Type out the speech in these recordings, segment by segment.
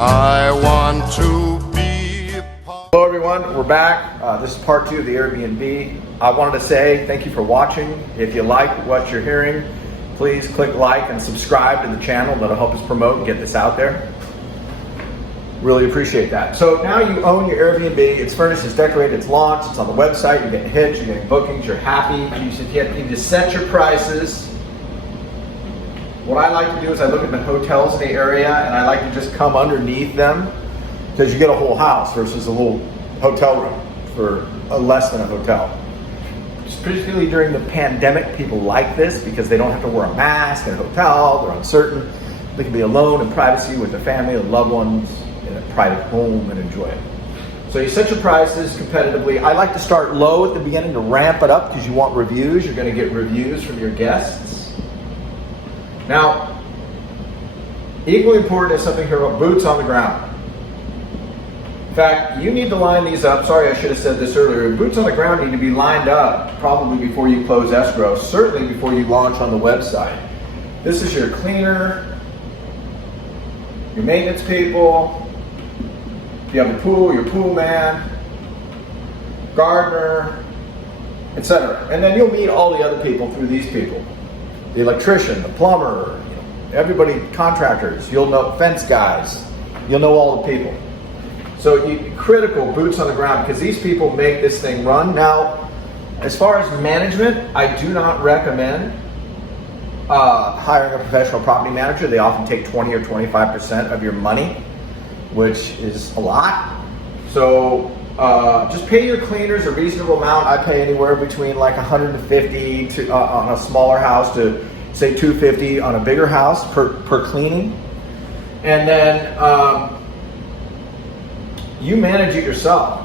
I want to be Hello everyone, we're back. This is part 2 of the Airbnb. I wanted to say thank you for watching. If you like what you're hearing, please click like and subscribe to the channel. That'll help us promote and get this out there. Really appreciate that. So now you own your Airbnb. It's furnished, it's decorated, it's launched, it's on the website, you're getting hits, you're getting bookings, you're happy. You just set your prices. What I like to do is I look at the hotels in the area and I like to just come underneath them, because you get a whole house versus a little hotel room for less than a hotel. Particularly during the pandemic, people like this because they don't have to wear a mask in a hotel, they're uncertain. They can be alone in privacy with their family and loved ones in a private home and enjoy it. So you set your prices competitively. I like to start low at the beginning to ramp it up because you want reviews. You're going to get reviews from your guests. Now, equally important is something here about boots on the ground. In fact, you need to line these up. Sorry, I should have said this earlier. Boots on the ground need to be lined up probably before you close escrow, certainly before you launch on the website. This is your cleaner, your maintenance people, if you have a pool, your pool man, gardener, etc. And then you'll meet all the other people through these people. The electrician, the plumber, everybody, contractors, you'll know, fence guys, you'll know all the people. So critical boots on the ground, because these people make this thing run. Now, as far as management, I do not recommend hiring a professional property manager. They often take 20 or 25% of your money, which is a lot. So just pay your cleaners a reasonable amount. I pay anywhere between like $150 to on a smaller house to say $250 on a bigger house per cleaning. And then you manage it yourself.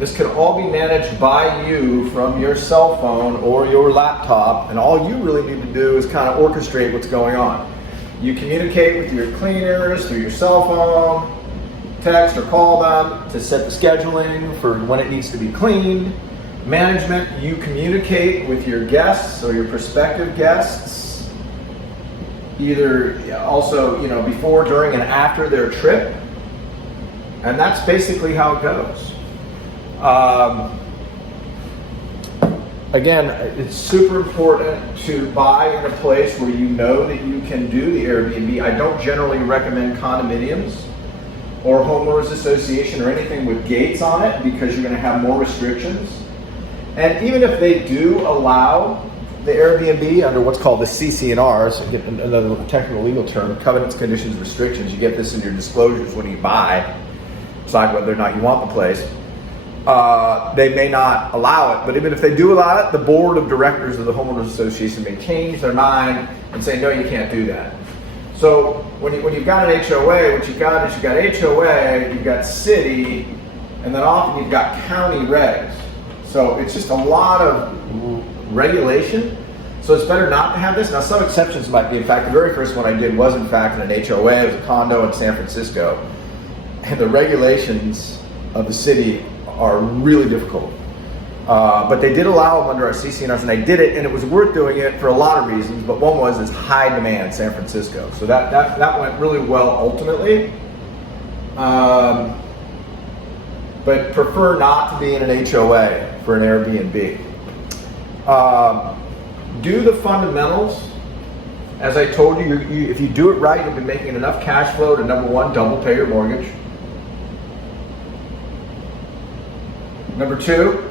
This can all be managed by you from your cell phone or your laptop, and all you really need to do is kind of orchestrate what's going on. You communicate with your cleaners through your cell phone, text or call them to set the scheduling for when it needs to be cleaned. Management, you communicate with your guests or your prospective guests, either also before, during, and after their trip. And that's basically how it goes. Again, it's super important to buy in a place where you know that you can do the Airbnb. I don't generally recommend condominiums or homeowners association or anything with gates on it, because you're going to have more restrictions. And even if they do allow the Airbnb under what's called the CC&Rs, another technical legal term, covenants, conditions, restrictions, you get this in your disclosures when you buy, decide whether or not you want the place. They may not allow it, but even if they do allow it, the board of directors of the homeowners association may change their mind and say, no, you can't do that. So when you've got an HOA, what you've got is you've got HOA, you've got city, and then often you've got county regs. So it's just a lot of regulation. So it's better not to have this. Now, some exceptions might be. In fact, the very first one I did was in fact in an HOA. It was a condo in San Francisco. And the regulations of the city are really difficult. But they did allow them under our CC&Rs, and they did it, and it was worth doing it for a lot of reasons, but one was it's high demand, San Francisco. So that went really well ultimately. But prefer not to be in an HOA for an Airbnb. Do the fundamentals. As I told you, if you do it right, you'll be making enough cash flow to, number one, double pay your mortgage. Number two,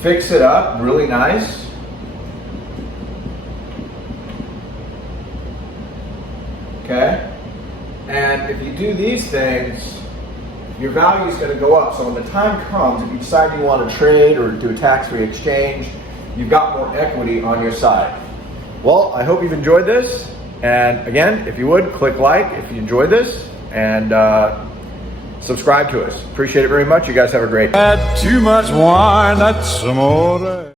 fix it up really nice. Okay? And if you do these things, your value is going to go up. So when the time comes, if you decide you want to trade or do a tax-free exchange, you've got more equity on your side. Well, I hope you've enjoyed this. And again, if you would, click like if you enjoyed this, and subscribe to us. Appreciate it very much. You guys have a great day. Had too much wine, that's amore.